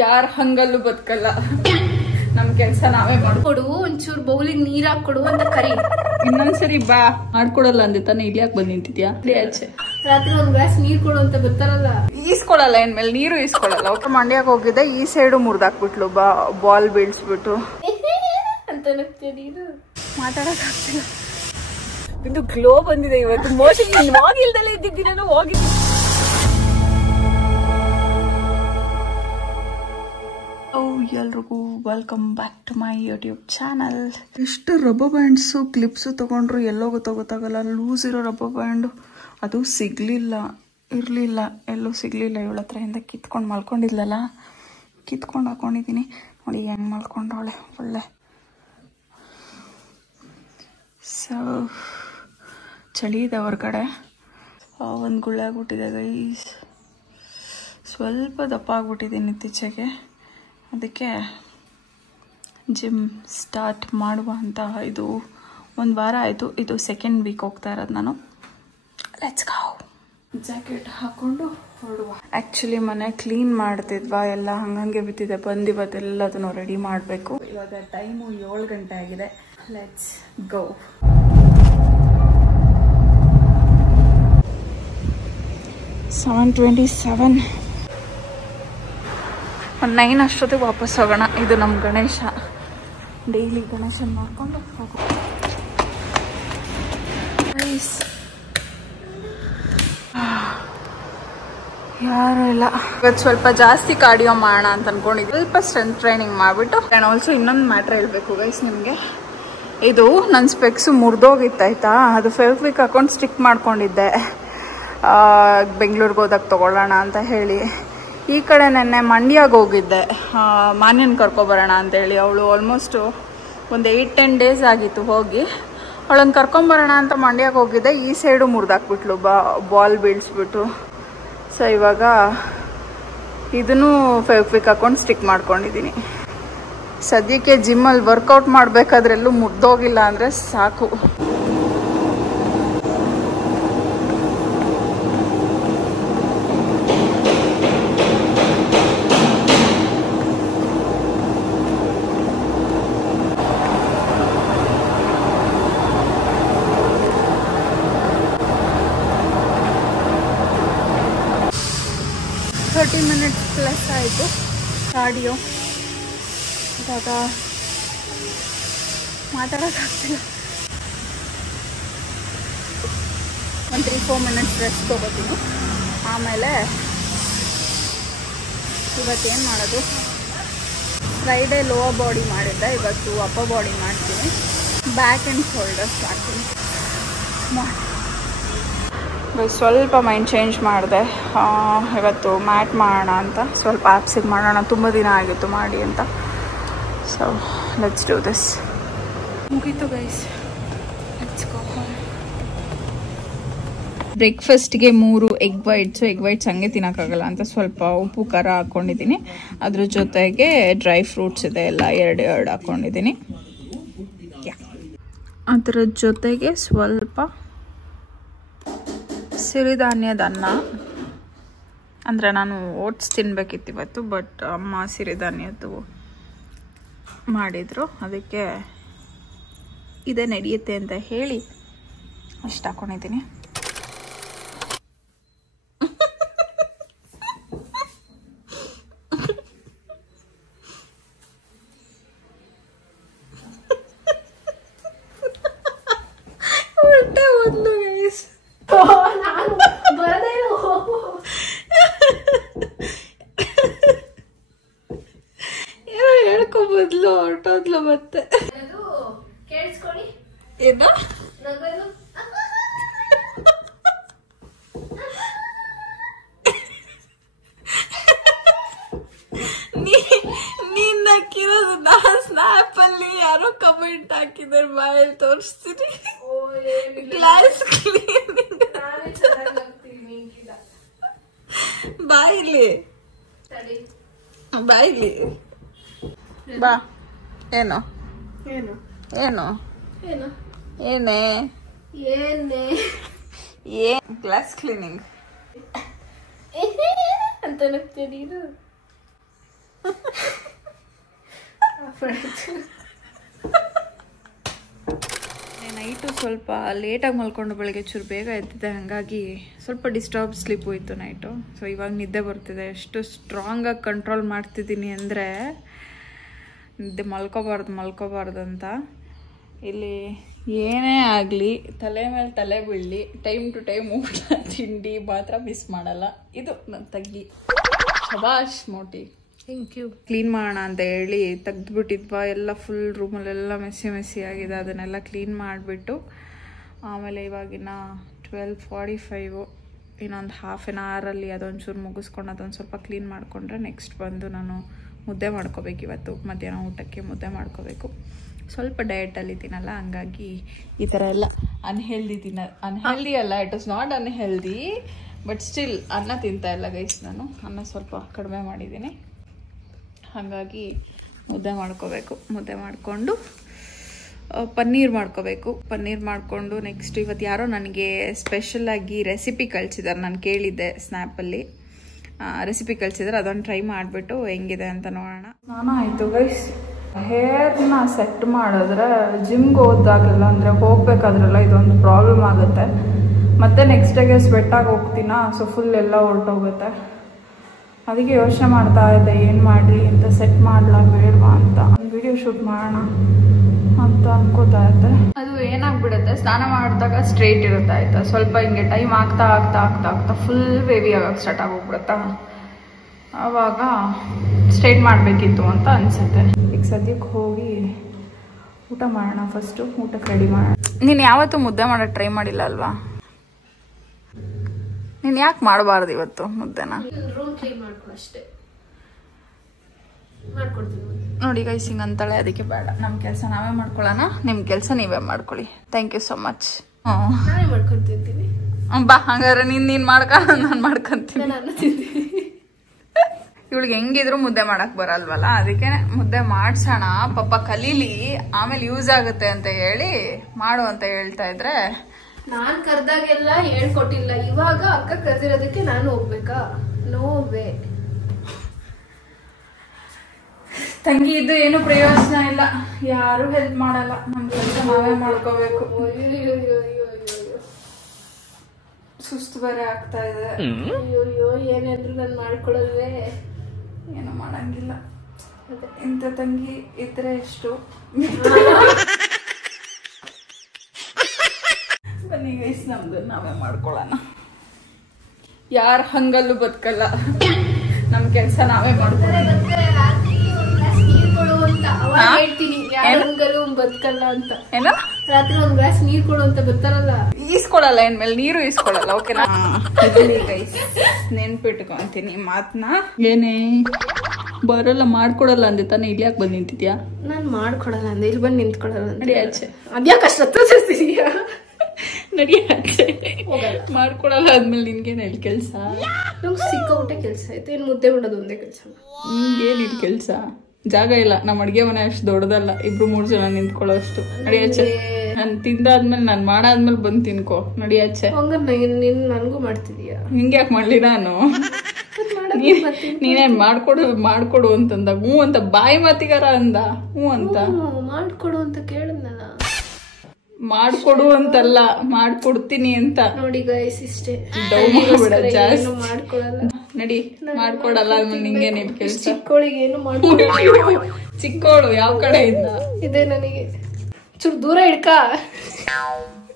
ಯಾರ ಹಂಗಲ್ಲೂ ಬದುಕಲ್ಲ. ನಮ್ ಕೆಲ್ಸ ನಾವೇ ಮಾಡ್ಕೊಡು. ಒಂಚೂರು ಬೌಲಿಗೆ ನೀರ್ ಹಾಕೊಡು ಅಂತ ಕರಿ. ಇನ್ನೊಂದ್ಸರಿ ಬಾ ಮಾಡ್ಕೊಡಲ್ಲ ಅಂದೆ ತಾನೆ. ಇಲ್ಲಿ ಯಾಕೆ ಬಂದ್ ನಿಂತಿದ್ಯಾ? ಆಚೆ ರಾತ್ರಿ ಒಂದ್ ಗ್ಲಾಸ್ ನೀರ್ ಕೊಡು ಅಂತ ಬರ್ತಾರಲ್ಲ. ಈಸ್ಕೊಳಲ್ಲ ಏನ್ಮೇಲೆ ನೀರು ಈಸ್ಕೊಳಲ್ಲ. ಒಟ್ಟು ಮಂಡ್ಯಕ್ಕೆ ಹೋಗಿದ್ದೆ, ಈ ಸೈಡು ಮುರ್ದಾಕ್ಬಿಟ್ಲು. ಬಾಲ್ ಬೀಳ್ಸ್ಬಿಟ್ಟು ಅಂತ ನೀರು ಮಾತಾಡಕ್ ಆಗ್ತಿಲ್ಲ. ಇದು ಗ್ಲೋ ಬಂದಿದೆ ಇವತ್ತು. ಮೋಸ್ಟ್ಲಿ ಹೋಗಿಲ್ದಲ್ಲೇ ಇದ್ದಿದ್ದೀನೇನೋ. ಹೋಗಿದ್ದೆ. ಎಲ್ರಿಗೂ welcome back to my YouTube channel. ಎಷ್ಟು ರಬ್ಬರ್ ಬ್ಯಾಂಡ್ಸು ಕ್ಲಿಪ್ಸು ತಗೊಂಡ್ರು ಎಲ್ಲೋ ಗೊತ್ತಾಗಲ್ಲ. ಲೂಸ್ ಇರೋ ರಬ್ಬರ್ ಬ್ಯಾಂಡು ಅದು ಇರಲಿಲ್ಲ, ಎಲ್ಲೂ ಸಿಗಲಿಲ್ಲ. ಇವಳ ಹತ್ರದಿಂದ ಕಿತ್ಕೊಂಡು ಮಲ್ಕೊಂಡಿದ್ಲಲ್ಲ, ಕಿತ್ಕೊಂಡು ಹಾಕೊಂಡಿದ್ದೀನಿ. ನೋಡಿ ಹೆಂಗೆ ಮಲ್ಕೊಂಡವಳೆ, ಒಳ್ಳೆ. ಸೊ ಚಳಿ ಇದೆ ಹೊರಗಡೆ. ಒಂದು ಗುಳ್ಳೆ ಆಗ್ಬಿಟ್ಟಿದೆ ಗೈಸ್. ಸ್ವಲ್ಪ ದಪ್ಪ ಆಗ್ಬಿಟ್ಟಿದ್ದೀನಿ ಇತ್ತೀಚೆಗೆ. ಅದಕ್ಕೆ ಜಿಮ್ ಸ್ಟಾರ್ಟ್ ಮಾಡುವ ಅಂತ. ಇದು ಒಂದು ವಾರ ಆಯಿತು. ಇದು ಸೆಕೆಂಡ್ ವೀಕ್ ಹೋಗ್ತಾ ಇರೋದು ನಾನು. Let's go. ಜಾಕೆಟ್ ಹಾಕ್ಕೊಂಡು ಹೊರಡುವ. ಆ್ಯಕ್ಚುಲಿ ಮನೆ ಕ್ಲೀನ್ ಮಾಡ್ತಿದ್ವಾ, ಎಲ್ಲ ಹಂಗಂಗೆ ಬಿದ್ದಿದೆ. ಬಂದು ಇವತ್ತೆಲ್ಲದನ್ನು ರೆಡಿ ಮಾಡಬೇಕು. ಇವಾಗ ಟೈಮು 7 ಗಂಟೆ ಆಗಿದೆ. Let's go. 7:27. ಒಂದು 9 ಅಷ್ಟೊತ್ತಿಗೆ ವಾಪಸ್ ಹೋಗೋಣ. ಇದು ನಮ್ಮ ಗಣೇಶ. ಡೈಲಿ ಗಣೇಶನ್ ಮಾಡ್ಕೊಂಡು ಹೋಗೋ. ಯಾರು ಇಲ್ಲ. ಇವತ್ತು ಸ್ವಲ್ಪ ಜಾಸ್ತಿ ಕಾರ್ಡಿಯೋ ಮಾಡೋಣ ಅಂತ ಅನ್ಕೊಂಡಿದ್ದೆ. ಸ್ವಲ್ಪ ಸ್ಟ್ರೆಂತ್ ಟ್ರೈನಿಂಗ್ ಮಾಡಿಬಿಟ್ಟು. ಆ್ಯಂಡ್ ಆಲ್ಸೋ ಇನ್ನೊಂದು ಮ್ಯಾಟ್ರ್ ಹೇಳಬೇಕು ಗೈಸ್ ನಿಮಗೆ. ಇದು ನನ್ನ ಸ್ಪೆಕ್ಸು ಮುರಿದೋಗಿತ್ತಾಯ್ತಾ. ಅದು ಫೆವಿಕ್ವಿಕ್ ಹಾಕೊಂಡು ಸ್ಟಿಕ್ ಮಾಡ್ಕೊಂಡಿದ್ದೆ, ಬೆಂಗಳೂರಿಗೆ ಹೋದಾಗ ತೊಗೊಳ್ಳೋಣ ಅಂತ ಹೇಳಿ. ಈ ಕಡೆ ನೆನ್ನೆ ಮಂಡ್ಯಗೆ ಹೋಗಿದ್ದೆ, ಮಾನ್ಯನ ಕರ್ಕೊಬರೋಣ ಅಂತೇಳಿ. ಅವಳು ಆಲ್ಮೋಸ್ಟು ಒಂದು 8-10 ಡೇಸ್ ಆಗಿತ್ತು ಹೋಗಿ. ಅವಳನ್ನು ಕರ್ಕೊಂಬರೋಣ ಅಂತ ಮಂಡ್ಯಗೆ ಹೋಗಿದ್ದೆ. ಈ ಸೈಡು ಮುರಿದಾಕ್ಬಿಟ್ಲು, ಬಾಲ್ ಬೀಳ್ಸ್ಬಿಟ್ಟು. ಸೊ ಇವಾಗ ಇದನ್ನು ಫೆವಿಕ್ವಿಕ್ ಹಾಕೊಂಡು ಸ್ಟಿಕ್ ಮಾಡ್ಕೊಂಡಿದ್ದೀನಿ. ಸದ್ಯಕ್ಕೆ ಜಿಮ್ಮಲ್ಲಿ ವರ್ಕೌಟ್ ಮಾಡಬೇಕಾದ್ರೆಲ್ಲೂ ಮುರಿದೋಗಿಲ್ಲ ಅಂದರೆ ಸಾಕು. ಪ್ಲಸ್ ಆಯಿತು ಕಾರ್ಡಿಯೋ. ಇವಾಗ ಮಾತಾಡೋಕ್ಕಾಗ್ತಿಲ್ಲ. ಒಂದು 3-4 ಮಿನಿಟ್ಸ್ ರೆಸ್ಟ್ ತೊಗೋತೀನಿ. ಆಮೇಲೆ ಇವತ್ತೇನು ಮಾಡೋದು, ಫ್ರೈಡೇ ಲೋವರ್ ಬಾಡಿ ಮಾಡಿದ್ದೆ, ಇವತ್ತು ಅಪ್ಪರ್ ಬಾಡಿ ಮಾಡ್ತೀನಿ. ಬ್ಯಾಕ್ ಆ್ಯಂಡ್ ಶೋಲ್ಡರ್ಸ್ ಮಾಡ್ತೀನಿ. ಸ್ವಲ್ಪ ಮೈಂಡ್ ಚೇಂಜ್ ಮಾಡಿದೆ. ಇವತ್ತು ಮ್ಯಾಟ್ ಮಾಡೋಣ ಅಂತ, ಸ್ವಲ್ಪ ಆಪ್ಸಿಗೆ ಮಾಡೋಣ. ತುಂಬ ದಿನ ಆಗಿತ್ತು ಮಾಡಿ ಅಂತ. So let's do this. ಮುಗೀತು ಗೈಸ್, ಲೆಟ್ಸ್ ಗೋ ಹೋಮ್. ಬ್ರೇಕ್ಫಾಸ್ಟ್ಗೆ 3 ಎಗ್ ವೈಟ್ಸ್ ಹಂಗೆ ತಿನ್ನೋಕ್ಕಾಗಲ್ಲ ಅಂತ ಸ್ವಲ್ಪ ಉಪ್ಪು ಖಾರ ಹಾಕ್ಕೊಂಡಿದ್ದೀನಿ. ಅದ್ರ ಜೊತೆಗೆ ಡ್ರೈ ಫ್ರೂಟ್ಸ್ ಇದೆ ಎಲ್ಲ 2 ಹಾಕ್ಕೊಂಡಿದ್ದೀನಿ. ಅದರ ಜೊತೆಗೆ ಸ್ವಲ್ಪ ಸಿರಿಧಾನ್ಯದ ಅನ್ನ. ಅಂದರೆ ನಾನು ಓಟ್ಸ್ ತಿನ್ನಬೇಕಿತ್ತು ಇವತ್ತು, ಬಟ್ ಅಮ್ಮ ಸಿರಿಧಾನ್ಯದ್ದು ಮಾಡಿದರು. ಅದಕ್ಕೆ ಇದೇ ನಡೆಯುತ್ತೆ ಅಂತ ಹೇಳಿ ಅಷ್ಟು ಹಾಕ್ಕೊಂಡಿದ್ದೀನಿ. ಹೇಳ್ಕೊಬದ್ಲು ಹೊರಟೋದ್ಲು ಮತ್ತೆ. ಏನ ನೀನ್ ಹಾಕಿರೋದು ನಾ ಸ್ನ್ಯಾಪ್ ಅಲ್ಲಿ ಯಾರೋ ಕಮೆಂಟ್ ಹಾಕಿದಾರೆ, ಬಾಯಲ್ಲಿ ತೋರಿಸ್ತೀನಿ. Glass cleaning. ಬಾಯಿಲಿ ಬಾ. ಏನು ಏನೇ ಗ್ಲಾಸ್ ಕ್ಲೀನಿಂಗ್ ಅಂತ ನೀನು ನೈಟು ಸ್ವಲ್ಪ ಲೇಟಾಗಿ ಮಲ್ಕೊಂಡು ಬೆಳಗ್ಗೆ ಚೂರು ಬೇಗ ಎದ್ದಿದೆ, ಹಾಗಾಗಿ ಸ್ವಲ್ಪ ಡಿಸ್ಟರ್ಬ್ ಸ್ಲೀಪ್ ಹೋಯಿತು ನೈಟು. ಸೊ ಇವಾಗ ನಿದ್ದೆ ಬರ್ತಿದೆ. ಎಷ್ಟು ಸ್ಟ್ರಾಂಗಾಗಿ ಕಂಟ್ರೋಲ್ ಮಾಡ್ತಿದ್ದೀನಿ ಅಂದರೆ ನಿದ್ದೆ ಮಲ್ಕೋಬಾರ್ದು ಅಂತ. ಇಲ್ಲಿ ಏನೇ ಆಗಲಿ ತಲೆ ಮೇಲೆ ತಲೆ ಬೀಳಲಿ, ಟೈಮ್ ಟು ಟೈಮ್ ಊಟ ತಿಂಡಿ ಮಾತ್ರ ಮಿಸ್ ಮಾಡಲ್ಲ. ಇದು ನನ್ನ ತಂಗಿ. ಶಬಾಷ್ ಮೋಟಿ. Thank you. ಕ್ಲೀನ್ ಮಾಡೋಣ ಅಂತ ಹೇಳಿ ತೆಗ್ದುಬಿಟ್ಟಿದ್ವಾ, ಎಲ್ಲ ಫುಲ್ ರೂಮಲ್ಲೆಲ್ಲ ಮೆಸ್ಸಿ ಆಗಿದೆ. ಅದನ್ನೆಲ್ಲ ಕ್ಲೀನ್ ಮಾಡಿಬಿಟ್ಟು ಆಮೇಲೆ ಇವಾಗಿನ 12:45, ಇನ್ನೊಂದು ಹಾಫ್ ಆನ್ ಅವರಲ್ಲಿ ಅದೊಂಚೂರು ಮುಗಿಸ್ಕೊಂಡು ಅದೊಂದು ಸ್ವಲ್ಪ ಕ್ಲೀನ್ ಮಾಡಿಕೊಂಡ್ರೆ ನೆಕ್ಸ್ಟ್ ಬಂದು ನಾನು ಮುದ್ದೆ ಮಾಡ್ಕೋಬೇಕು. ಇವತ್ತು ಮಧ್ಯಾಹ್ನ ಊಟಕ್ಕೆ ಮುದ್ದೆ ಮಾಡ್ಕೋಬೇಕು. ಸ್ವಲ್ಪ ಡಯಟಲ್ಲಿದ್ದೀನಲ್ಲ, ಹಂಗಾಗಿ ಈ ಥರ ಎಲ್ಲ ಅನ್ಹೆಲ್ದಿ ಅಲ್ಲ, it is not unhealthy, but still ಅನ್ನ ತಿಂತಾ ಇಲ್ಲ ಗೈಸ್. ನಾನು ಅನ್ನ ಸ್ವಲ್ಪ ಕಡಿಮೆ ಮಾಡಿದ್ದೀನಿ, ಹಾಗಾಗಿ ಮುದ್ದೆ ಮಾಡ್ಕೋಬೇಕು. ಮುದ್ದೆ ಮಾಡಿಕೊಂಡು ಪನ್ನೀರ್ ಮಾಡ್ಕೋಬೇಕು. ಪನ್ನೀರ್ ಮಾಡಿಕೊಂಡು ನೆಕ್ಸ್ಟ್ ಇವತ್ತು ಯಾರೋ ನನಗೆ ಸ್ಪೆಷಲಾಗಿ ರೆಸಿಪಿ ಕಳಿಸಿದ್ದಾರೆ. ನಾನು ಕೇಳಿದ್ದೆ ಸ್ನ್ಯಾಪಲ್ಲಿ, ರೆಸಿಪಿ ಕಳಿಸಿದ್ರೆ ಅದೊಂದು ಟ್ರೈ ಮಾಡಿಬಿಟ್ಟು ಹೆಂಗಿದೆ ಅಂತ ನೋಡೋಣ. ಸ್ನಾನ ಆಯಿತು ಗೈಸ್. ಹೇರ್ನ ಸೆಟ್ ಮಾಡಿದ್ರೆ ಜಿಮ್ಗೆ ಹೋದಾಗೆಲ್ಲ ಅಂದರೆ ಹೋಗ್ಬೇಕಾದ್ರೆಲ್ಲ ಇದೊಂದು ಪ್ರಾಬ್ಲಮ್ ಆಗುತ್ತೆ. ಮತ್ತು ನೆಕ್ಸ್ಟ್ ಡೇಗೆ ಸ್ವೆಟ್ಟಾಗಿ ಹೋಗ್ತೀನ, ಸೊ ಫುಲ್ ಎಲ್ಲ ಹೊರಟೋಗುತ್ತೆ. ಅದಕ್ಕೆ ಯೋಚನೆ ಮಾಡ್ತಾ ಇದ್ದೆ ಏನು ಮಾಡಲಿ ಅಂತ, ಸೆಟ್ ಮಾಡಲಾ ಬೇಡವಾ ಅಂತ. ವಿಡಿಯೋ ಶೂಟ್ ಮಾಡೋಣ ಅಂತ ಅನ್ಕೋತಾ ಇದ್ದೆ. ಅದು ಏನಾಗ್ಬಿಡುತ್ತೆ, ಸ್ನಾನ ಮಾಡಿದಾಗ ಸ್ಟ್ರೇಟ್ ಇರುತ್ತೆ ಆಯ್ತಾ, ಸ್ವಲ್ಪ ಹಿಂಗೆ ಟೈಮ್ ಆಗ್ತಾ ಫುಲ್ ವೇವಿ ಆಗಕ್ಕೆ ಸ್ಟಾರ್ಟ್ ಆಗೋಗ್ಬಿಡುತ್ತಾ, ಆವಾಗ ಸ್ಟ್ರೇಟ್ ಮಾಡಬೇಕಿತ್ತು ಅಂತ ಅನಿಸುತ್ತೆ. ಈಗ ಸದ್ಯಕ್ಕೆ ಹೋಗಿ ಊಟ ಮಾಡೋಣ. ಫಸ್ಟು ಊಟಕ್ಕೆ ರೆಡಿ ಮಾಡೋಣ. ನೀನು ಯಾವತ್ತೂ ಮುದ್ದೆ ಮಾಡೋಕ್ಕೆ ಟ್ರೈ ಮಾಡಿಲ್ಲ ಅಲ್ವಾ? ನೀನು ಯಾಕೆ ಮಾಡಬಾರ್ದು ಇವತ್ತು ಮುದ್ದೆನ? ರೂಮ್ ಕ್ಲೀನ್ ಮಾಡ್ಕೊ ಅಷ್ಟೇ, ಮಾಡ್ಕೊಡ್ತೀನಿ. ನೋಡಿ ಗೈಸ್ ಹಿಂಗೆ ಅಂತಾಳೆ, ಅದಕ್ಕೆ ಬೇಡ, ನಮ್ಮ ಕೆಲಸ ನಾವೇ ಮಾಡ್ಕೊಳ್ಳೋಣ, ನಿಮ್ಮ ಕೆಲಸ ನೀವೇ ಮಾಡ್ಕೊಳ್ಳಿ. Thank you so much. ನಾನೇ ಮಾಡ್ಕೊಂತಿದ್ದೀನಿ. ಬಾ ಹಂಗಾರೆ ನೀನು ಮಾಡ್ಕ, ನಾನು ಮಾಡ್ಕೊಂತೀನಿ. ನಾನು ತಿಂತೀನಿ. ಇವಳಿಗೆ ಹೆಂಗಿದ್ರು ಮುದ್ದೆ ಮಾಡಕ್ ಬರಲ್ವಲ್ಲ, ಅದಕ್ಕೆ ಮುದ್ದೆ ಮಾಡ್ಸೋಣ, ಪಾಪ ಕಲೀಲಿ, ಆಮೇಲೆ ಯೂಸ್ ಆಗುತ್ತೆ ಅಂತ ಹೇಳಿ ಮಾಡು ಅಂತ ಹೇಳ್ತಾ ಇದ್ರೆ. ನಾನ್ ಕರ್ದಾಗೆಲ್ಲ ಹೇಳ್ಕೊಟ್ಟಿಲ್ಲ, ಇವಾಗ ಅಕ್ಕ ಕರ್ದಿರೋದಕ್ಕೆ ನಾನು ಹೋಗ್ಬೇಕಾ? ನೋವೇ ತಂಗಿ ಇದ್ದು ಏನು ಪ್ರಯೋಜನ ಇಲ್ಲ, ಯಾರು ಹೆಲ್ಪ್ ಮಾಡಲ್ಲ, ನಮ್ ಕೆಲಸ ನಾವೇ ಮಾಡ್ಕೋಬೇಕು. ಸುಸ್ತು ಬೇರೆ ಆಗ್ತಾ ಇದೆ. ಅಯ್ಯೋ ಏನಾದ್ರು ನಾನು ಮಾಡ್ಕೊಡಲ್ವೇ? ಏನು ಮಾಡಂಗಿಲ್ಲ. ಇಂಥ ತಂಗಿ ಇದ್ರೆ ಎಷ್ಟು. ಬನ್ನಿ ಗೈಸ್, ನಮ್ದು ನಾವೇ ಮಾಡ್ಕೊಳ್ಳೋಣ. ಯಾರ ಹಂಗಲ್ಲೂ ಬದುಕಲ್ಲ, ನಮ್ ಕೆಲ್ಸ ನಾವೇ ಮಾಡ್ಕೊಳ್ಳೋಣ. ನೀರ್ ಕೊಡು ಅಂತ ಅವಾಗ ಹೇಳ್ತೀನಿ, ಯಾರ ಹಂಗಲ್ಲೂ ಬದುಕಲ್ಲ ಅಂತ. ಏನೋ ರಾತ್ರಿ ಒಂದ್ ಗ್ಲಾಸ್ ನೀರ್ ಕೊಡು ಅಂತ ಬರ್ತಾರಲ್ಲ, ಈಸ್ಕೊಳಲ್ಲ, ಇನ್ಮೇಲೆ ನೀರು ಈಸ್ಕೊಳಲ್ಲ. ಓಕೆನಾ ಗೈಸ್, ನೆನ್ಪಿಟ್ಕೊಂತೀನಿ ಮಾತ್ನ. ಏನೇ ಬರಲ್ಲ ಮಾಡ್ಕೊಡಲ್ಲ ಅಂದೆ ತಾನೆ, ಇಲ್ಲಿ ಯಾಕೆ ಬಂದು ನಿಂತಿದ್ಯಾ? ನಾನ್ ಮಾಡ್ಕೊಡಲ್ಲ ಅಂದೆ, ಇಲ್ಲಿ ಬಂದು ನಿಂತ್ಕೊಡಲ್ಲ. ನಡಿ ಆಚೆ. ಅದ್ಯಾಕೆ ಅಷ್ಟು ಹತ್ತಿರ್ತೀಯ? ನಡಿ ಆಚೆ. ಮಾಡ್ಕೊಡಲ್ಲ ಆದ್ಮೇಲೆ ನಿನ್ಗೇನ ಇಲ್ಲಿ ಕೆಲ್ಸ? ನಂಗೆ ಸಿಕ್ಕಾಬಿಟ್ಟೆ ಕೆಲ್ಸ ಆಯ್ತು. ಏನ್ ಮುದ್ದೆ ಮಾಡೋದು ಒಂದೇ ಕೆಲ್ಸ. ಏನ್ ಇಲ್ಲಿ ಕೆಲ್ಸ? ಜಾಗ ಇಲ್ಲ, ನಮ್ಮ ಅಡ್ಗೆ ಮನೆ ಅಷ್ಟು ದೊಡ್ಡದಲ್ಲ, 2-3 ಜನ ನಿಂತ್ಕೊಳ್ಳೋ ಅಷ್ಟು. ನಡಿ ಆಚೆ. ನಾನು ತಿಂದಾದ್ಮೇಲೆ ನಾನು ಮಾಡಾದ್ಮೇಲೆ ಬಂದು ತಿನ್ಕೋ. ನಡಿ ಆಚೆ. ನೀನ್ ನನ್ಗೂ ಮಾಡ್ತಿದೀಯ? ಹಿಂಗೆ ಯಾಕೆ ಮಾಡ್ಲಿ ನಾನು? ನೀನೇನ್ ಮಾಡ್ಕೊಡು ಅಂತಂದಾಗ ಹ್ಞೂ ಅಂತ ಬಾಯಿ ಮಾತಿಗಾರ ಅಂದ. ಹ್ಞೂ ಅಂತ ಮಾಡ್ಕೊಡು ಅಂತ ಕೇಳಿದ್ನಲ್ಲ. ಮಾಡ್ಕೊಡು ಅಂತಲ್ಲ, ಮಾಡ್ಕೊಡ್ತೀನಿ ಅಂತ. ನೋಡಿ ಗೈಸ್, ಇಷ್ಟೇ. ಜಾಸ್ತಿ ಮಾಡ್ಕೊಡಲ್ಲ. ನಡಿ, ಮಾಡ್ಕೊಡಲ್ಲ ಆದ್ಮೇಲೆ ನಿಂಗೇನ್ ಕೆಲ್ಸ? ಚಿಕ್ಕೋಳಿಗೆ ಏನು ಮಾಡ್ಕೊಡಲ್ಲ. ಚಿಕ್ಕೋಳು ಯಾವ ಕಡೆಯಿಂದ ಇದೆ? ನನಗೆ ಚೂರು ದೂರ ಇಡ್ಕ.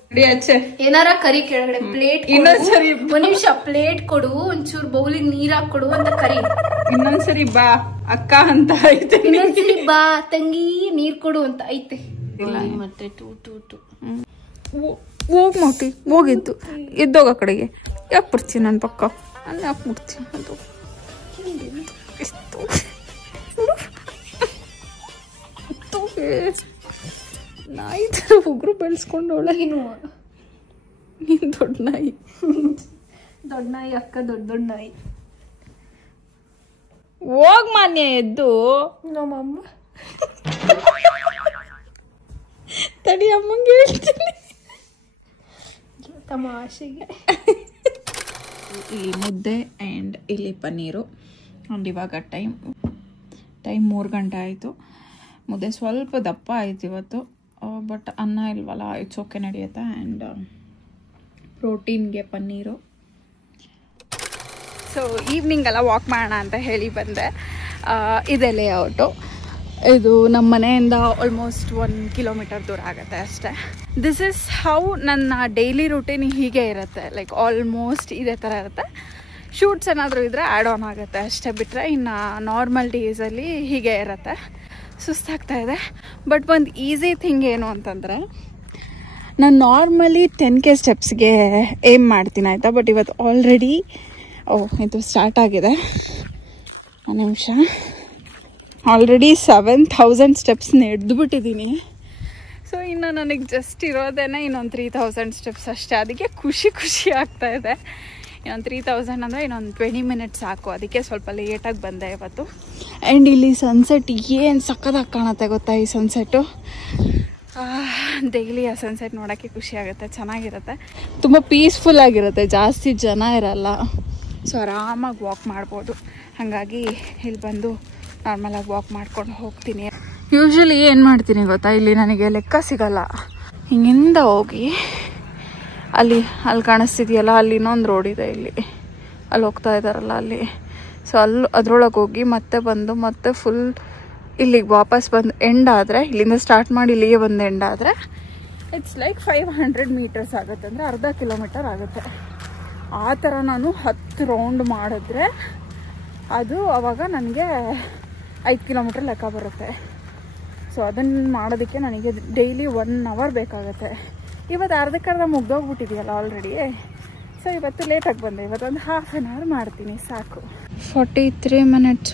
ನಡಿ ಆಚೆ. ಏನಾರ ಕರಿ ಕೆಳಗಡೆ. ಪ್ಲೇಟ್ ಇನ್ನೊಂದ್ಸರಿ ಒಂದ್ ನಿಮಿಷ, ಪ್ಲೇಟ್ ಕೊಡು, ಒಂಚೂರು ಬೌಲಿಗೆ ನೀರ್ ಹಾಕೊಡು ಅಂತ ಕರಿ. ಇನ್ನೊಂದ್ಸರಿ ಬಾ ಅಕ್ಕ ಅಂತ ಐತೆ. ಇನ್ನೊಂದ್ಸರಿ ಬಾ ತಂಗಿ ನೀರ್ ಕೊಡು ಅಂತ ಐತೆ. ಮತ್ತೆ ಟು ಹೋಗ್ ಮೋಟಿ, ಹೋಗಿದ್ದು ಎದ್ದೋಗ ಕಡೆಗೆ. ಯಾಕೆ ಬರ್ತೀನಿ ನನ್ನ ಪಕ್ಕ? ನಾನು ಯಾಕೆ ಬಿಡ್ತೀನಿ? ಅದು ನಾಯಿ ಥರ ಉಗ್ರು ಬೆಳೆಸ್ಕೊಂಡವಳೆ. ನೀನು ದೊಡ್ಡ ನಾಯಿ. ದೊಡ್ಡ ನಾಯಿ ಅಕ್ಕ, ದೊಡ್ಡ ನಾಯಿ. ಹೋಗ್ ಮಾನ್ಯ ಎದ್ದು. ನಮ್ಮಮ್ಮ ತಡಿ, ಅಮ್ಮಂಗೆ ಹೇಳ್ತೀನಿ ತಮಾಷೆಗೆ. ಇಲ್ಲಿ ಮುದ್ದೆ ಆ್ಯಂಡ್ ಇಲ್ಲಿ ಪನ್ನೀರು. ಆ್ಯಂಡ್ ಇವಾಗ ಟೈಮ್ 3 ಗಂಟೆ ಆಯಿತು. ಮುದ್ದೆ ಸ್ವಲ್ಪ ದಪ್ಪ ಆಯ್ತು ಇವತ್ತು, ಬಟ್ ಅನ್ನ ಇಲ್ವಲ್ಲ, ಇಟ್ಸ್ ಓಕೆ ನಡೆಯುತ್ತೆ. ಆ್ಯಂಡ್ ಪ್ರೋಟೀನ್ಗೆ ಪನ್ನೀರು. ಸೊ ಈವ್ನಿಂಗ್ ಎಲ್ಲ ವಾಕ್ ಮಾಡೋಣ ಅಂತ ಹೇಳಿ ಬಂದೆ. ಇದೆ ಲೇಔಟು. ಇದು ನಮ್ಮ ಮನೆಯಿಂದ ಆಲ್ಮೋಸ್ಟ್ 1 ಕಿಲೋಮೀಟರ್ ದೂರ ಆಗುತ್ತೆ ಅಷ್ಟೇ. ದಿಸ್ ಇಸ್ ಹೌ ನನ್ನ ಡೈಲಿ ರೂಟೀನ್ ಹೀಗೆ ಇರುತ್ತೆ. ಲೈಕ್ ಆಲ್ಮೋಸ್ಟ್ ಇದೇ ಥರ ಇರುತ್ತೆ. ಶೂಟ್ಸ್ ಏನಾದರೂ ಇದ್ದರೆ ಆ್ಯಡ್ ಆನ್ ಆಗುತ್ತೆ ಅಷ್ಟೇ, ಬಿಟ್ಟರೆ ಇನ್ನು ನಾರ್ಮಲ್ ಡೇಸಲ್ಲಿ ಹೀಗೆ ಇರುತ್ತೆ. ಸುಸ್ತಾಗ್ತಾ ಇದೆ. ಬಟ್ ಒಂದು ಈಸಿ ಥಿಂಗ್ ಏನು ಅಂತಂದರೆ, ನಾನು ನಾರ್ಮಲಿ 10K ಸ್ಟೆಪ್ಸ್ಗೆ ಏಮ್ ಮಾಡ್ತೀನಿ ಆಯಿತಾ. ಬಟ್ ಇವತ್ತು ಆಲ್ರೆಡಿ ಇದು ಸ್ಟಾರ್ಟ್ ಆಗಿದೆ. ಒಂದು ನಿಮಿಷ. Already 7000 steps ನಡೆದುಬಿಟ್ಟಿದ್ದೀನಿ. ಸೊ ಇನ್ನು ನನಗೆ ಜಸ್ಟ್ ಇರೋದೇನೆ ಇನ್ನೊಂದು 3000 ಸ್ಟೆಪ್ಸ್ ಅಷ್ಟೇ. ಅದಕ್ಕೆ ಖುಷಿ ಆಗ್ತಾಯಿದೆ. ಇನ್ನೊಂದು 3000 ಅಂದರೆ ಇನ್ನೊಂದು 20 ಮಿನಿಟ್ಸ್ ಸಾಕು. ಅದಕ್ಕೆ ಸ್ವಲ್ಪ ಲೇಟಾಗಿ ಬಂದೆ ಇವತ್ತು. ಆ್ಯಂಡ್ ಇಲ್ಲಿ ಸನ್ಸೆಟ್ ಏನು ಸಕ್ಕತ್ತಾಗಿ ಕಾಣುತ್ತೆ ಗೊತ್ತಾ. ಈ ಸನ್ಸೆಟ್ಟು ಡೈಲಿ ಆ ಸನ್ಸೆಟ್ ನೋಡೋಕ್ಕೆ ಖುಷಿ ಆಗುತ್ತೆ, ಚೆನ್ನಾಗಿರುತ್ತೆ, ತುಂಬ ಪೀಸ್ಫುಲ್ ಆಗಿರುತ್ತೆ, ಜಾಸ್ತಿ ಜನ ಇರಲ್ಲ. ಸೊ ಆರಾಮಾಗಿ ವಾಕ್ ಮಾಡ್ಬೋದು. ಹಾಗಾಗಿ ಇಲ್ಲಿ ಬಂದು ನಾರ್ಮಲಾಗಿ ವಾಕ್ ಮಾಡ್ಕೊಂಡು ಹೋಗ್ತೀನಿ. ಯೂಶ್ವಲಿ ಏನು ಮಾಡ್ತೀನಿ ಗೊತ್ತಾ, ಇಲ್ಲಿ ನನಗೆ ಲೆಕ್ಕ ಸಿಗಲ್ಲ. ಹಿಂಗಿಂದ ಹೋಗಿ ಅಲ್ಲಿ ಕಾಣಿಸ್ತಿದೆಯಲ್ಲ, ಅಲ್ಲಿ ಇನ್ನೊಂದು ರೋಡ್ ಇದೆ, ಅಲ್ಲಿ ಹೋಗ್ತಾ ಇದ್ದಾರಲ್ಲ ಅಲ್ಲಿ. ಸೊ ಅದ್ರೊಳಗೆ ಹೋಗಿ ಮತ್ತೆ ಬಂದು ಮತ್ತೆ ಫುಲ್ ಇಲ್ಲಿಗೆ ವಾಪಸ್ ಬಂದು ಎಂಡ್ ಆದರೆ, ಇಲ್ಲಿಂದ ಸ್ಟಾರ್ಟ್ ಮಾಡಿ ಇಲ್ಲಿಗೆ ಬಂದು ಎಂಡ್ ಆದರೆ ಇಟ್ಸ್ ಲೈಕ್ 500 ಮೀಟರ್ಸ್ ಆಗುತ್ತೆ. ಅಂದರೆ ಅರ್ಧ ಕಿಲೋಮೀಟರ್ ಆಗುತ್ತೆ. ಆ ಥರ ನಾನು 10 ರೌಂಡ್ ಮಾಡಿದ್ರೆ ಅದು ಆವಾಗ ನನಗೆ 5 ಕಿಲೋಮೀಟರ್ ಲೆಕ್ಕ ಬರುತ್ತೆ. ಸೊ ಅದನ್ನು ಮಾಡೋದಕ್ಕೆ ನನಗೆ ಡೈಲಿ 1 ಅವರ್ ಬೇಕಾಗುತ್ತೆ. ಇವತ್ತು ಅರ್ಧಕ್ಕರ್ಧ ಮುಗ್ದೋಗ್ಬಿಟ್ಟಿದೆಯಲ್ಲ ಆಲ್ರೆಡಿ. ಸೊ ಇವತ್ತು ಲೇಟಾಗಿ ಬಂದೆ. ಇವತ್ತೊಂದು ½ ಆನ್ ಅವರ್ ಮಾಡ್ತೀನಿ ಸಾಕು. 43 ಮಿನಿಟ್ಸ್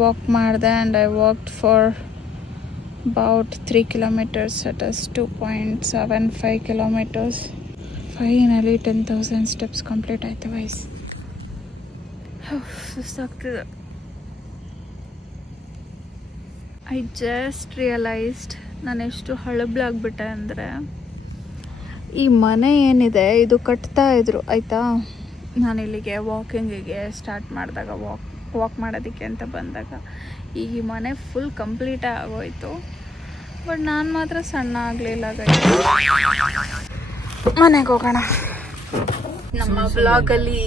ವಾಕ್ ಮಾಡಿದೆ. And I walked for about 3 kilometres. It is 2.75 kilometres. Finally 10,000 steps complete ಆಯಿತು ವೈಸ್. ಸುಸ್ತಾಗ್ತಿದೆ. ಐ ಜಸ್ಟ್ ರಿಯಲೈಸ್ಡ್ ನಾನು ಎಷ್ಟು ಹಳಬ್ಲಾಗ್ಬಿಟ್ಟೆ ಅಂದರೆ, ಈ ಮನೆ ಏನಿದೆ ಇದು ಕಟ್ತಾ ಇದ್ರು ಆಯಿತಾ. ನಾನು ಇಲ್ಲಿಗೆ ವಾಕಿಂಗಿಗೆ ಸ್ಟಾರ್ಟ್ ಮಾಡಿದಾಗ ವಾಕ್ ಮಾಡೋದಕ್ಕೆ ಅಂತ ಬಂದಾಗ ಈ ಮನೆ ಫುಲ್ ಕಂಪ್ಲೀಟೇ ಆಗೋಯ್ತು. ಬಟ್ ನಾನು ಮಾತ್ರ ಸಣ್ಣ ಆಗಲಿಲ್ಲ. ಮನೆಗೆ ಹೋಗೋಣ. ನಮ್ಮ ಬ್ಲಾಗಲ್ಲಿ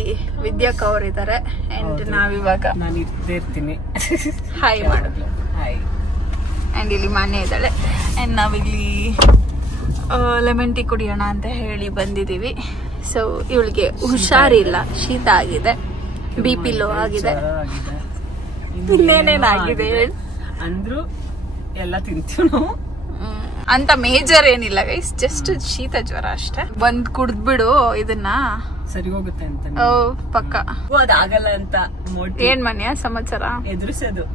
ವಿದ್ಯಾಕ್ ಅವರು ಇದ್ದಾರೆ. ಆ್ಯಂಡ್ ನಾವಿವಾಗ ನಾನು ಇದ್ದೇ ಇರ್ತೀನಿ. ಹಾಯ್ ಮಾಡಿದ್ಲು. ಹಾಯ್. ಆ್ಯಂಡ್ ಇಲ್ಲಿ ಮನೆ ಇದ್ದಾಳೆ. ಆ್ಯಂಡ್ ನಾವಿಲ್ಲಿ ಲೆಮನ್ ಟೀ ಕುಡಿಯೋಣ ಅಂತ ಹೇಳಿ ಬಂದಿದ್ದೀವಿ. ಸೊ ಇವಳಿಗೆ ಹುಷಾರಿಲ್ಲ, ಶೀತ ಆಗಿದೆ, BP ಲೋ ಆಗಿದೆ, ಇನ್ನೇನೇನಾಗಿದೆ ಹೇಳಿ ಅಂದ್ರು ಎಲ್ಲ ತಿಂತೀವಿ ನಾವು. ಅಂತ ಮೇಜರ್ ಏನಿಲ್ಲ ಗೈಸ್, ಜಸ್ಟ್ ಶೀತ ಜ್ವರ ಅಷ್ಟೇ. ಬಂದ್ ಕುಡ್ದ್ಬಿಡು ಇದನ್ನ, ಸರಿ ಹೋಗುತ್ತೆ ಅಂತ. ಪಕ್ಕ ಅದಾಗಲ್ಲ ಅಂತ ಏನ್ ಮನೆಯ ಸಮಾಚಾರ ಎದುರಿಸೋದು,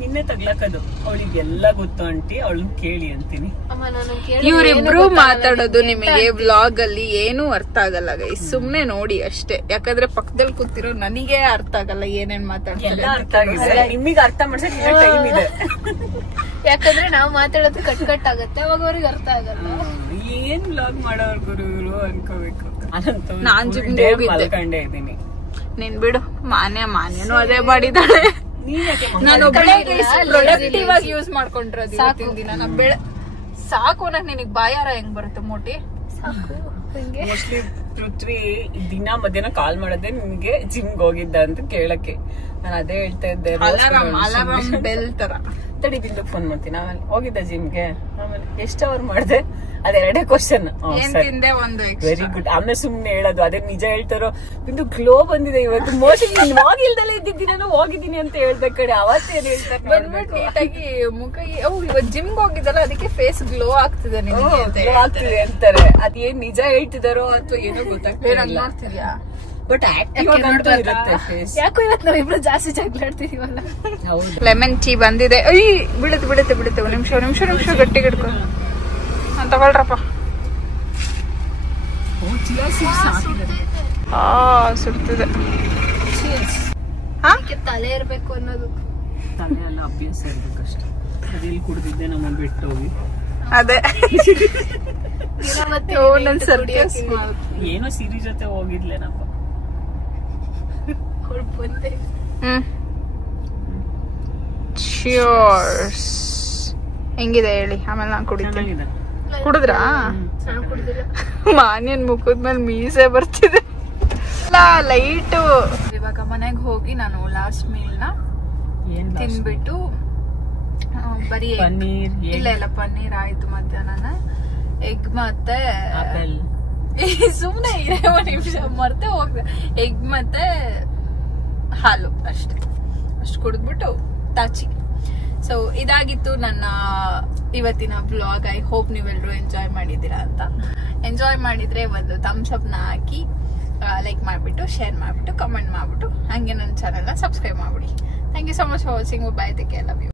ನಿನ್ನೆ ತಗ್ಲಕದು. ಅವಳಿಗೆ ಎಲ್ಲ ಗೊತ್ತು ಆಂಟಿ, ಅವಳನ್ನ ಕೇಳಿ ಅಂತೀನಿ. ಇವ್ರಿಬ್ರು ಮಾತಾಡೋದು ನಿಮಗೆ ವ್ಲಾಗ್ ಅಲ್ಲಿ ಏನೂ ಅರ್ಥ ಆಗಲ್ಲ ಗೈಸ್, ಸುಮ್ನೆ ನೋಡಿ ಅಷ್ಟೇ. ಯಾಕಂದ್ರೆ ಪಕ್ಕದಲ್ಲಿ ಕೂತಿರೋ ನನಗೆ ಅರ್ಥ ಆಗಲ್ಲ ಏನೇನ್ ಮಾತಾಡ್ತಾರೆ. ಅರ್ಥ ಆಗಿದೆ, ನಿಮಗೆ ಅರ್ಥ ಮಾಡ್ಸಕ್ ಟೈಮ್ ಇದೆ. ಯಾಕಂದ್ರೆ ನಾವು ಮಾತಾಡೋದು ಕಟ್ ಆಗತ್ತೆ, ಅವಾಗ ಅವ್ರಿಗೆ ಅರ್ಥ ಆಗಲ್ಲ. ಏನ್ ವ್ಲಾಗ್ ಮಾಡೋರ್ ಗುರುಗಳು ಅನ್ಕೋಬೇಕು. ನಾನ್ ಜಿಮ್ಗೆ ಮಲ್ಕೊಂಡೇ ಇದ್ದೀನಿ. ನೀನ್ ಬಿಡು, ಮಾನ್ಯನು ಅದೇ ಮಾಡಿದಾಳೆ. ನಾನು ಪ್ರೊಡಕ್ಟಿವ್ ಆಗಿ ಯೂಸ್ ಮಾಡ್ಕೊಂಡಿರೋದು ಇವತ್ತಿನ ದಿನ. ಸಾಕು ಅನ್ನಕ್ ನಿನಗ್ ಬಾಯಾರ ಹೆಂಗ್ ಬರುತ್ತೆ ಮೋಟಿ? ಮೋಸ್ಟ್ಲಿ ಪೃಥ್ವಿ ದಿನ ಮಧ್ಯಾಹ್ನ ಕಾಲ್ ಮಾಡೋದೇ ನಿಮ್ಗೆ ಜಿಮ್ಗೆ ಹೋಗಿದ್ದ ಅಂತ ಕೇಳಕ್ಕೆ. ನಾನು ಅದೇ ಹೇಳ್ತಾ ಇದ್ದೆ, ಅಲಾರಾಮ್ ಬೆಲ್ ತರ. ತಡಿದಿಂದ ಫೋನ್ ಮಾಡ್ತೀನಿ. ಆಮೇಲೆ ಹೋಗಿದ್ದ ಜಿಮ್ಗೆ, ಆಮೇಲೆ ಎಷ್ಟು ಅವರ್ ಮಾಡಿದೆ, ಅದೆರಡೇ ಕ್ವಶನ್. Very good. ಆಮೇಲೆ ಸುಮ್ನೆ ಹೇಳೋದು, ಅದೇ ನಿಜ ಹೇಳ್ತಾರೋ. ಬಿಂದು ಗ್ಲೋ ಬಂದಿದೆ ಇವತ್ತು. ಮೋಸ್ಟ್ಲಿ ಹೋಗಿಲ್ದಲ್ಲೇ ಇದ್ದಿದ್ದೀನೋ ಹೋಗಿದ್ದೀನಿ ಅಂತ ಹೇಳ್ದ ಕಡೆ ಅವತ್ತೇನ್ ಹೇಳ್ತಾರೆ ಬಂದ್ಬಿಟ್ಟು ನೀಟಾಗಿ ಮುಖ ಇವತ್ತು ಜಿಮ್ಗೆ ಹೋಗಿದ್ದಲ್ಲ ಅದಕ್ಕೆ ಫೇಸ್ ಗ್ಲೋ ಆಗ್ತಿದೆ ಆಗ್ತಿದೆ ಅಂತಾರೆ. ಅದೇನ್ ನಿಜ ಹೇಳ್ತಿದಾರೋ ಅಥವಾ ಏನೋ ಗೊತ್ತಾಗ್ತಿದ್ಯಾ. ಬಟ್ ಆಕ್ಟಿವ್ ಇರುತ್ತೆ ಫೇಸ್. ಯಾಕೋ ಇವತ್ತು ನಾವಿಬ್ರು ಜಾಸ್ತಿ ಜಗಳಾಡ್ತಿದೀವಲ್ಲ. ಹೌದು. ಲೆಮನ್ ಟೀ ಬಂದಿದೆ. ಬಿಡುತ್ತೆ ಒಂದ್ ನಿಮಿಷ ಗಟ್ಟಿ ಹಿಡ್ಕೊ. ತಗೊಳ್ರಪ್ಪ. ಸುಡ್ತಿದೆ. ತಲೆ ಇರ್ಬೇಕು ಅನ್ನೋದು ತಲೆ ಎಲ್ಲ ಅಭ್ಯಾಸ ಇರ್ಬೇಕಷ್ಟೇ. ಅದೆಲ್ಲಿ ಕುಡ್ದಿದ್ದೆ ನಮ್ಮ ಬಿಟ್ಟು ಹೋಗಿ ಅದೇ ಏನೋ ಸಿರಿ ಜೊತೆ ಹೋಗಿದ್ಲೇನಪ್ಪ. Cheers. ಹೆಂಗಿದೆ ಹೇಳಿ, ಆಮೇಲೆ ನಾನು ಕುಡಿತೀನಿ. ಚೆನ್ನಾಗಿದೆ. ಕುಡಿದ್ರಾ? ನಾನು ಕುಡ್ದಿಲ್ಲ. ಮಾನ್ಯನ್ ಮುಖದ ಮೇಲೆ ಮೀಸೆ ಬರ್ತಿದೆ. ಲೈಟು. ಇವಾಗ ಮನೆಗೆ ಹೋಗಿ ನಾನು ಲಾಸ್ಟ್ ಮೀಲ್ನ ತಿನ್ಬಿಟ್ಟು ಬರೀ ಪನ್ನೀರ್ ಇಲ್ಲ ಪನ್ನೀರ್ ಆಯ್ತು. ಮಧ್ಯಾಹ್ನ ಎಗ್ ಮತ್ತೆ ಆಪಲ್ ಸುಮ್ನೆ ಇದೆ, ಒಂದ್ ನಿಮಿಷ ಮರ್ತೆ ಹೋಗ್ದೆ. ಎಗ್ ಮತ್ತೆ ಹಾಲು ಅಷ್ಟು ಕುಡಿದ್ಬಿಟ್ಟು ತಾಚಿ. ಸೊ ಇದಾಗಿತ್ತು ನನ್ನ ಇವತ್ತಿನ ಬ್ಲಾಗ್. ಐ ಹೋಪ್ ನೀವೆಲ್ಲರೂ ಎಂಜಾಯ್ ಮಾಡಿದ್ದೀರಾ ಅಂತ. ಎಂಜಾಯ್ ಮಾಡಿದ್ರೆ ಒಂದು ಥಮ್ಸ್ ಅಪ್ ನ ಹಾಕಿ, ಲೈಕ್ ಮಾಡಿಬಿಟ್ಟು, ಶೇರ್ ಮಾಡಿಬಿಟ್ಟು, ಕಮೆಂಟ್ ಮಾಡಿಬಿಟ್ಟು, ಹಾಗೆ ನನ್ನ ಚಾನೆಲ್ನ ಸಬ್ಸ್ಕ್ರೈಬ್ ಮಾಡಿಬಿಡಿ. Thank you so much for watching. Bye, take care, love you.